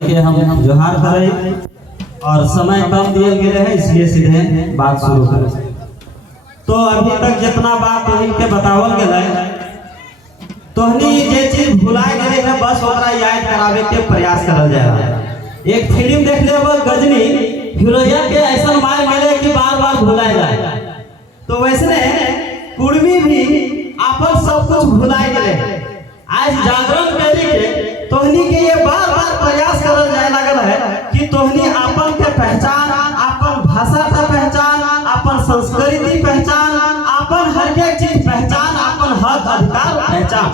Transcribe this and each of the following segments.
के हम जोहार करें और समय कम दिए गए है, इसलिए सीधे बात शुरू करें। तो अभी तक जितना बात तोहनी के बतावल गया है, तोहनी जे चीज भुलाए गए है बस ओकरा याद करावे के प्रयास करल जाए। एक फिल्म देख ले गजनी, हीरोइन के ऐसा मार मिले कि बार बार भुलाए जाए, तो वैसे कुर्मी भी आपन सब कुछ भुलाए गए। आज जागरण करे के तोहनी के ये बार बार प्रयास करल जाए लगल है कि तोहनी आपन के पहचान, आपन भाषा का पहचान, आपन संस्कृति पहचान, आपन हर एक चीज पहचान, आपन हक अधिकार पहचान।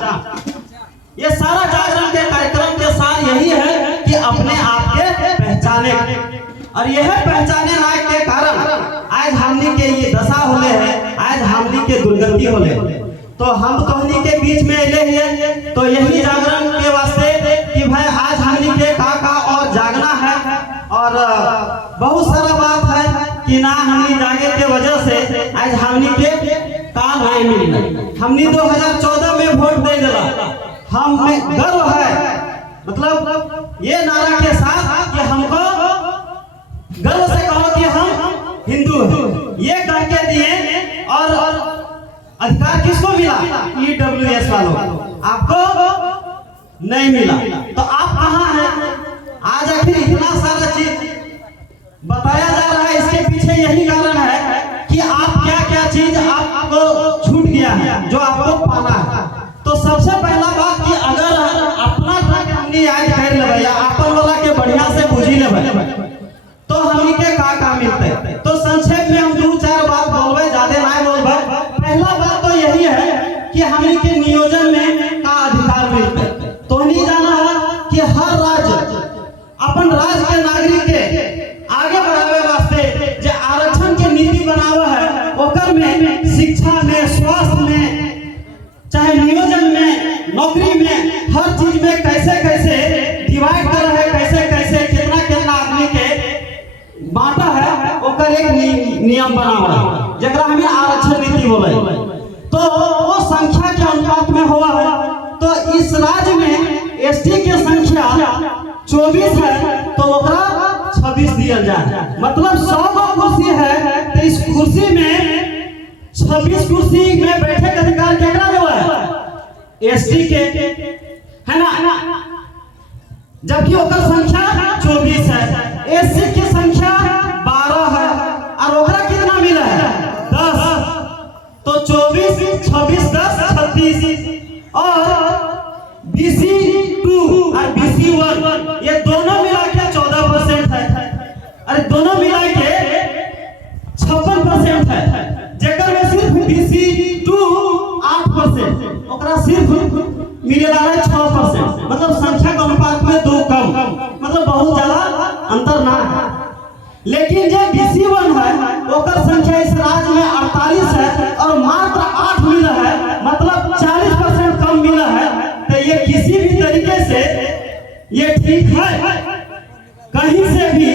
ये सारा जागरण के कार्यक्रम के सार यही है कि अपने आप के पहचाने, और यह पहचाने लायक के कारण आज हमनी के ये दशा होले है, आज हमनी के दुर्गति होले। तो हम तोहनी के बीच में अले हैं तो यही जागरण के वास्ते कि भाई आज हमनी के का और जागना है, और बहुत सारा बात है कि ना हमनी जागे के वजह से आज हमनी के का नहीं मिली। हमनी 2014 में वोट दे दिला, हम में गर्व है, मतलब ये नारा के साथ कि हमको गर्व से कहो कि हम हिंदू हैं, ये कह के दिए। और अधिकार किसको मिला? EWS वालों, आपको नहीं मिला। तो आप कहाँ हैं? आज आखिर इतना सारा चीज बताया जा रहा है, इसके पीछे यही कारण है कि आप क्या क्या चीज आपको छूट गया है जो आपको पाना है। तो सबसे पहला बात कि अगर अपना हमने याद कर लेबै या अपन वाला के बढ़िया से बुझी लेबै तो हमनी के का मिलते। तो संक्षेप में हम दो चार बात बोलबे, ज्यादा नहीं बोलबे। पहला बात तो यही है कि हमनी के नियोजन में का अधिकार मिलते। तो नहीं जाना है कि हर राज्य अपन राज्य के नागरिक के आगे बढ़ावे वास्ते जे आरक्षण के नीति बनावा है, ओकर में शिक्षा में, स्वास्थ्य में, चाहे नियोजन में, नौकरी में, हर चीज में कैसे कैसे डिवाइड कर है, कैसे कैसे कितना कितना आदमी के बांटा है, ओकर एक नियम बनावा है जकरा हमें आरक्षण नीति बोले। तो वो संख्या के अनुपात में हुआ है। तो इस राज्य में एसटी के संख्या 24 है तो ओकरा 26 दिया जाए, मतलब 100 कुर्सी है तो इस कुर्सी में 26 कुर्सी में बैठे का अधिकार केकरा हुआ है? एसटी के, है ना? जबकि ओकर संख्या 24 है, एससी की संख्या 12 है, और ओकरा कितना मिला है? 10। तो 24, 26, 10, 36। और BC2 और BC1 ये दोनों मिला के 14% है। अरे दोनों मिला के 56% है, जेकर में सिर्फ BC2 8%, ओकरा सिर्फ मिलेला है 6%, मतलब संख्या के अनुपात में 2 कम, मतलब बहुत ज्यादा अंतर ना है। लेकिन जो BC1 है ओकर संख्या इस राज्य में 48 है और मात्र 8 मिला है, मतलब 40% कम मिला है। तो ये किसी भी तरीके से ये ठीक है? कहीं से भी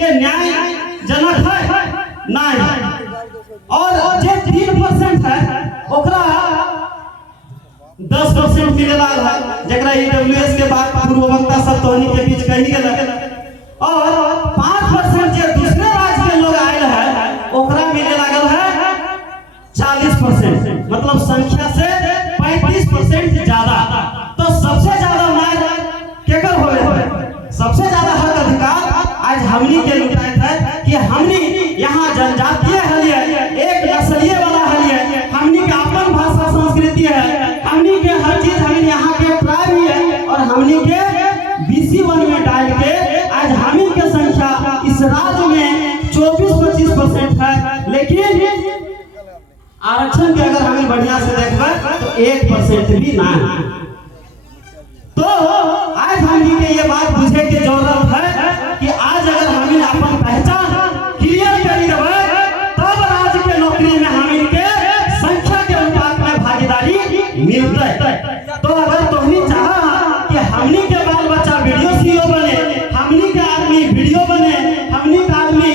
ये न्यायजनक है? नहीं। और जो 3% है ओकरा 10% मिलेला है, जकरा EWS के बाद पूर्ववक्ता सब तोहनी के बीच कही गेल। और 5% जो दूसरे राज्य के लोग आए हैं ओकरा मिले लागल है 40%, मतलब संख्या से 35% ज्यादा। तो सबसे ज्यादा मार केकर होवे है? सबसे ज्यादा हक अधिकार आज हमनी के लुटाए है कि हमनी यहाँ जनजातीय हलिए, एक नस्लीय वाला हलिए, हमनी के अपन भाषा संस्कृति है, हमनी के हर चीज, हमनी यहाँ के ट्राइब है, और हमनी के BC1 में डाल के आज हमी के संख्या इस राज्य में 24-25% है। लेकिन आरक्षण के अगर हमें बढ़िया से देखबे तो 1% भी ना है। तो आज हमी के ये बात बुझे के जरूरत है कि आज अगर हमें अपन पहचान क्लियर कर देबै तब राज्य के नौकरी में हमी के संख्या के अनुपात में भागीदारी मिलते। तो अगर तोहनी चाहा कि हमनी के बाल बच्चा वीडियो CEO बने, हमनी के आदमी वीडियो बने, हमनी के आदमी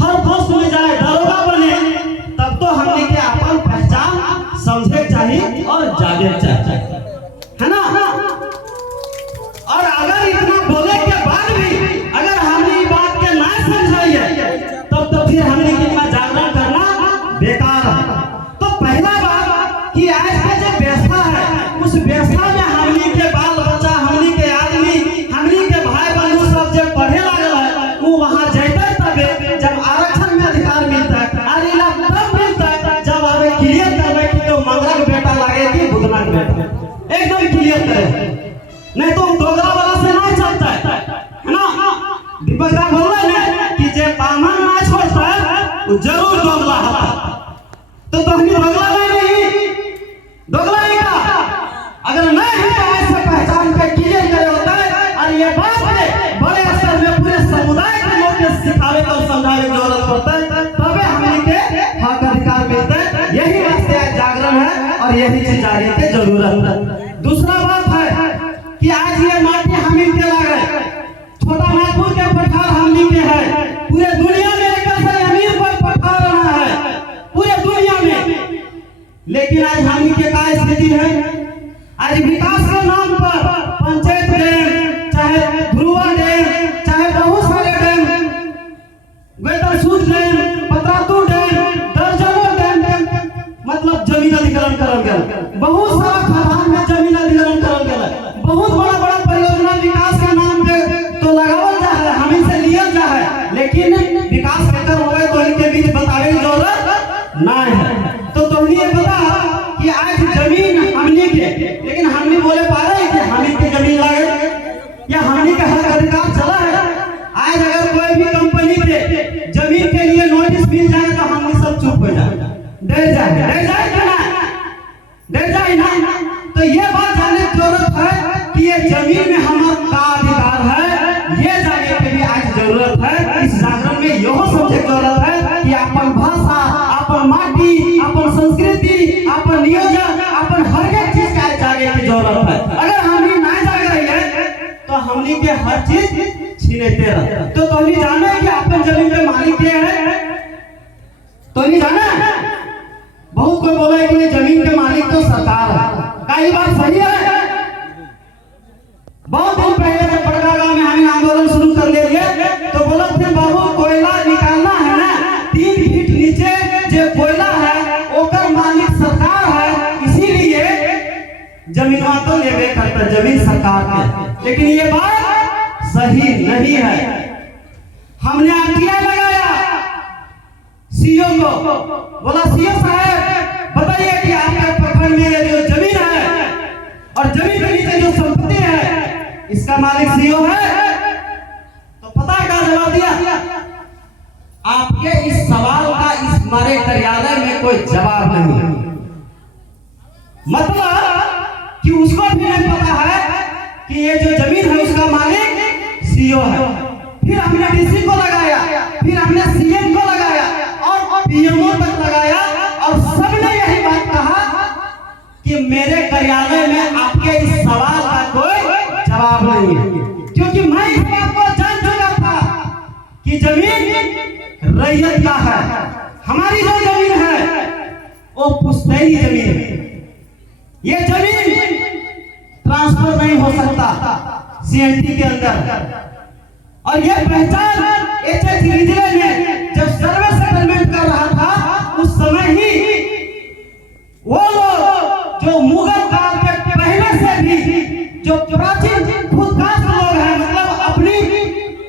हर पोस्ट में जाए दरोगा बने, तब तो हमनी के अपन पहचान समझे चाहिए और जागे चाहिए, है ना? और अगर इतना बोले के तो डोगरा वाला से नहीं चलता है ना। दीपक दा बोल रहे हैं कि जे पामन ना छोड़ता है वो जरूर डोगला है। तो तोहनी डोगला नहीं, डोगला ही का अगर नहीं है तो ऐसे पहचान के क्लियर करे होता है। और ये बात है बड़े स्तर में पूरे समुदाय के लोग के सिखावे और समझावे की जरूरत पड़ता है, तबे हमनी के हक अधिकार मिलता है। यही वास्ते आज जागरण है और यही चीज जारी के जरूरत है। दूसरा बात है कि आज ये माटी हमी के लागे, छोटा नागपुर के पठार हमनी के है, पूरे दुनिया में एक से अमीर पर पठार रहा है पूरे दुनिया में। लेकिन आज हमनी के का स्थिति है, आज विकास के नाम पर पंचायत डैम, चाहे ध्रुवा डैम, चाहे बहुत सारे डैम, वेतरसूद डैम, पतरातू डैम, दर्जनों डैम, मतलब जमीन अधिग्रहण करल गया। बहुत सारा खदान में जमीन अधिग्रहण करल गया। बहुत बड़ा बड़ा परियोजना विकास के नाम पे तो लगावल जा है, हमी से लियल जा है, लेकिन विकास केकर होवे तो इनके बीच बतावे की जरूरत नहीं है। तो तुमने ये बता कि आज जमीन हमनी के, लेकिन हमनी बोले पा रहे हैं कि हमनी की जमीन लागे या हमनी का हक अधिकार चला है। आज अगर कोई भी कंपनी के जमीन के लिए नोटिस मिल जाए तो हमनी सब चुप हो जाए, डर जाए ना, डर जाए ना। तो ये बात जानने की जरूरत है कि ये जमीन में हमारा का अधिकार है, ये जानने की भी आज जरूरत है। इस जागरण में यह समझे की जरूरत है कि अपन भाषा, अपन माटी, अपन संस्कृति, अपन नियोजन, अपन हर एक चीज का जागे की जरूरत है। अगर हमनी ना जाग रही है तो हमनी के हर चीज छीनते रह। तो तुमनी जाने कि अपन जमीन के मालिक के है, तो नहीं जाना। बहुत कोई बोला है कि जमीन के मालिक तो सरकार है, का ये बात सही है? बहुत दिन पहले जब बड़का गांव में हमने आंदोलन शुरू कर दिए तो बोला थे बाबू कोयला निकालना है ना, 3 फीट नीचे जो कोयला है ओकर मालिक सरकार है, इसीलिए जमीनवा तो लेवे करता, जमीन सरकार के। लेकिन ये बात सही नहीं है। हमने आरटीआई लगाया सीओ को, बोला सीओ साहब बताइए कि आपके प्रखंड में जो जमीन है और जमीन के नीचे जो संपत्ति है इसका मालिक सीओ है? तो पता है क्या जवाब दिया? आपके इस सवाल का इस हमारे कार्यालय में कोई जवाब नहीं है। मतलब कि उसको भी नहीं पता है कि ये जो जमीन है उसका मालिक सीओ है। फिर हमने डीसी को लगाया, फिर हमने सीएम को लगाया और पीएमओ तक लगाया और सबने यही बात कहा कि मेरे कार्यालय में आपके इस सवाल का कोई जवाब नहीं है। क्योंकि मैं इस बात को जान चुका था कि जमीन रैयत का है, हमारी जो जमीन है वो पुश्तैनी जमीन है। ये जमीन ट्रांसफर नहीं हो सकता सीएनटी के अंदर। और ये पहचान एचएच रिजले ने जब सर्वे सेटलमेंट कर रहा था उस समय ही वो लोग जो मुगल काल के पहले से भी जो प्राचीन खुदकाश लोग हैं, मतलब अपनी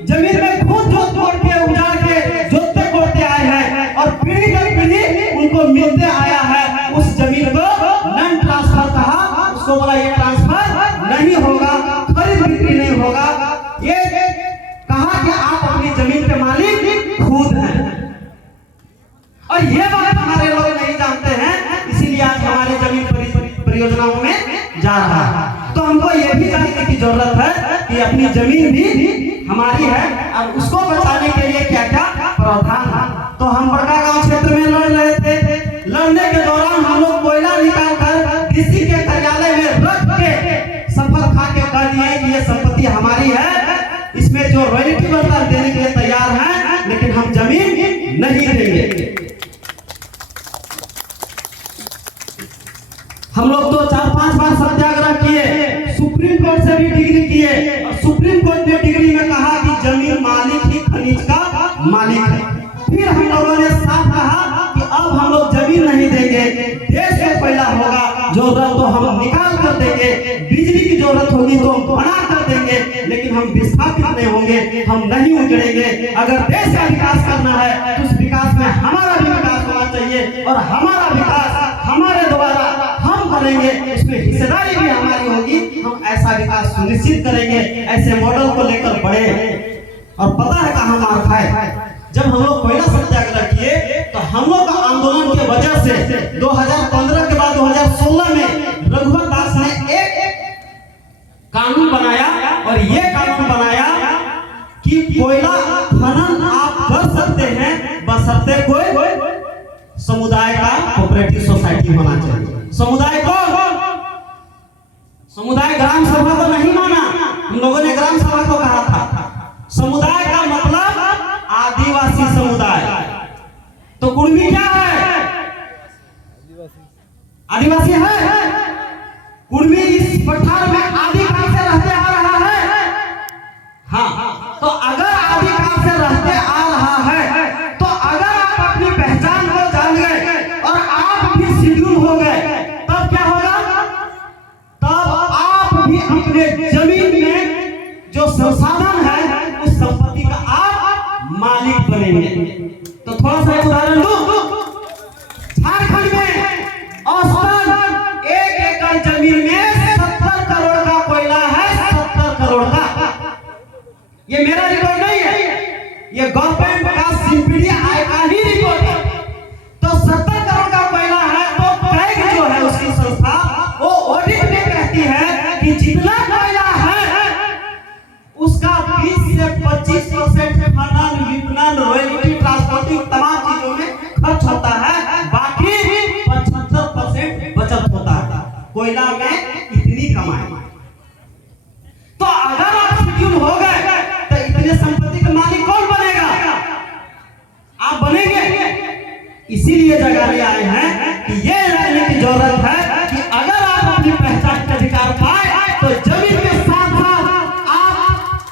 जमीन में खुद जो तोड़ के उजाड़ के जोतते कोड़ते आए हैं और पीढ़ी दर पीढ़ी उनको मिलते आया है, उस जमीन को नॉन ट्रांसफर कहा। उसको बोला ये ट्रांसफर नहीं होगा, खरीद बिक्री नहीं होगा। ये कहा कि आप अपनी जमीन के मालिक खुद हैं। और ये बात हमारे लोग नहीं जानते हैं, इसीलिए आज हमारी जमीन परियोजनाओं में जा रहा है। तो हमको ये भी जानने की जरूरत है कि अपनी जमीन भी हमारी है और उसको बचाने के लिए क्या क्या प्रावधान है। तो हम बड़का गांव क्षेत्र में लड़ रहे थे, लड़ने के दौरान हम लोग कोयला निकाल कर डीसी के कार्यालय में रख के शपथ खा के कह दिए कि ये संपत्ति हमारी है, इसमें जो रॉयल्टी बनता है देने के लिए तैयार हैं, लेकिन हम जमीन नहीं देंगे। हम लोग तो 4-5 बार सत्याग्रह किए, सुप्रीम कोर्ट से भी डिग्री किए और सुप्रीम कोर्ट ने डिग्री में कहा कि जमीन मालिक ही खनिज का मालिक है। फिर हम लोगों ने साफ कहा कि अब हम लोग जमीन नहीं देंगे, देश में पहला होगा, जरूरत तो हम निकाल कर देंगे, बिजली की जरूरत होगी तो हम बना कर देंगे, लेकिन हम विस्थापित नहीं होंगे, हम नहीं उजड़ेंगे। अगर देश का विकास करना है तो उस विकास में हमारा भी विकास होना चाहिए और हमारा विकास हमारे द्वारा हम करेंगे, इसमें हिस्सेदारी भी हमारी होगी, हम ऐसा विकास सुनिश्चित करेंगे, ऐसे मॉडल को लेकर बढ़े। और पता है कहाँ मार खाए? जब हम लोग कोयला सत्याग्रह किए तो हम लोग का आंदोलन की वजह से 2015 के बाद 2016 में रघुवर दास ने एक कानून बनाया, और ये कानून बनाया कि कोयला खनन आप कर सकते हैं, बशर्ते कोई समुदाय का कोऑपरेटिव सोसाइटी होना चाहिए। समुदाय ग्राम सभा को नहीं माना, हम लोगों ने ग्राम सभा को कहा था। समुदाय का मतलब आदिवासी समुदाय। तो कुर्मी क्या है? आदिवासी है। कुर्मी इस पठार में आदिकाल से रहते आ रहा है। हाँ, तो अगर आदिकाल से रहते आ रहा है, तो अगर आप अपनी पहचान को जान गए और आप भी शेड्यूल हो गए, तब क्या होगा? तब आप भी अपने जमीन में जो संसाधन है उस संपत्ति का आप मालिक बनेंगे। तो थोड़ा सा उदाहरण दो, झारखंड में औसतन 1 एकड़ जमीन में 70 करोड़ का कोयला है। 70 करोड़ का, ये मेरा रिकॉर्ड नहीं है, ये गवर्नमेंट का सिंपली आय का ही रिकॉर्ड है। तो 70 करोड़ का कोयला है, तो कैग जो है उसकी संस्था वो ऑडिट में कहती है कि जितना कोयला है उसका 20 से 25% खनन, विपणन, रॉयल्टी, ट्रांसपोर्टिंग तमाम चीजों में खर्च होता है, बाकी 75% बचत होता है। कोयला में इतनी कमाई। तो अगर आप शेड्यूल हो गए तो इतने संपत्ति का मालिक कौन बनेगा? आप बनेंगे। इसीलिए जगाने आए हैं कि ये जानने की जरूरत है कि अगर आप अपनी पहचान का अधिकार पाए तो जमीन के साथ साथ आप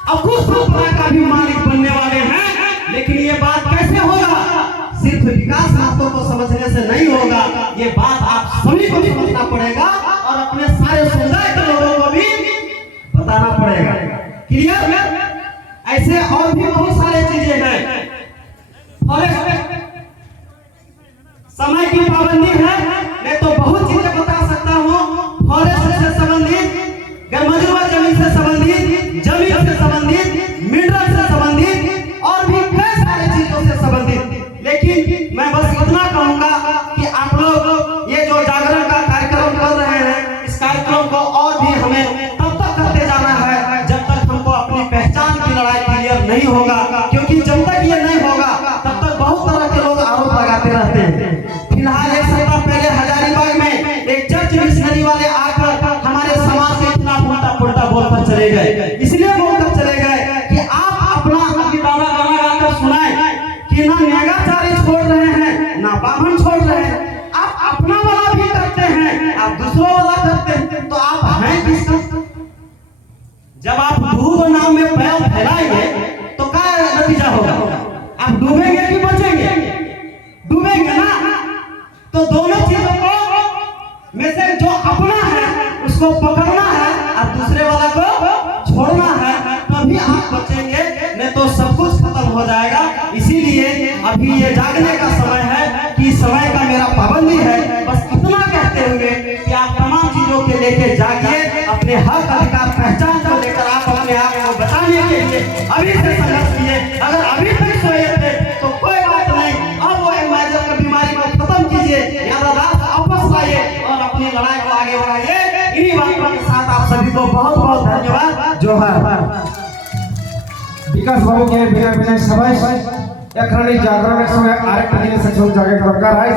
अकुश परंपरा का भी मालिक बनने वाले हैं। लेकिन ये बात कैसे होगा? सिर्फ विकास रास्तों को समझने से नहीं होगा, ये बात आप सभी को समझना पड़ेगा और अपने सारे समुदाय के लोगों को भी बताना पड़ेगा। क्लियर? ऐसे और भी बहुत सारे चीजें हैं। फॉरेस्ट समय की पाबंदी है, मैं तो बहुत चीजें बता सकता हूँ। फॉरेस्ट से संबंधित, गैरमजरूआ जमीन से संबंधित, जमीन से संबंधित, मिनरल से संबंधित और भी कई सारी चीजों से संबंधित। लेकिन मैं बस इतना कहूंगा कि आप लोग ये जो जागरण का कार्यक्रम कर रहे हैं, इस कार्यक्रम को और भी हमें तब तक करते जाना है जब तक हमको अपनी पहचान की लड़ाई क्लियर नहीं होगा। क्योंकि जब तक ये नहीं होगा तब तक बहुत तरह के लोग आरोप लगाते रहते हैं। फिलहाल एक सप्ताह पहले हजारीबाग में एक चर्च मिशनरी वाले आकर हमारे समाज के खिलाफ उल्टा पुल्टा बोलकर चले गए। इसलिए बोलकर चले गए कि आप अपना दावा गाकर सुनाए कि ना न्यायाचार्य छोड़ रहे हैं, ना बामन छोड़ रहे हैं, आप अपना वाला भी करते हैं, आप दूसरों वाला करते हैं, तो आप हैं किसका? जब आप दूध नाम में पैर फैलाएंगे तो क्या नतीजा होगा? आप डूबेंगे कि बचेंगे? डूबेंगे ना। तो दोनों चीजों को में से जो अपना है उसको पकड़ना है और दूसरे वाला को छोड़ना है, तभी आप बचेंगे, नहीं तो सब कुछ खत्म हो जाएगा। इसीलिए अभी ये जागने का समय है कि समय का मेरा पाबंदी है। बस इतना कहते हुए कि आप तमाम चीजों के लेके जागिए, अपने हक अधिकार पहचान को लेकर आप अपने आप को बचाने के लिए अभी से संघर्ष किए। अगर अभी तक सोए थे तो कोई बात नहीं, अब वो एमआईजर की बीमारी को खत्म कीजिए, यादाश्त वापस लाइए और अपनी लड़ाई को आगे बढ़ाइए। इन्हीं बातों के साथ आप सभी को बहुत बहुत धन्यवाद। जोहार। विकास बाबू के बिना सबाई एक जागरण समय आरेख जागे दरकार है।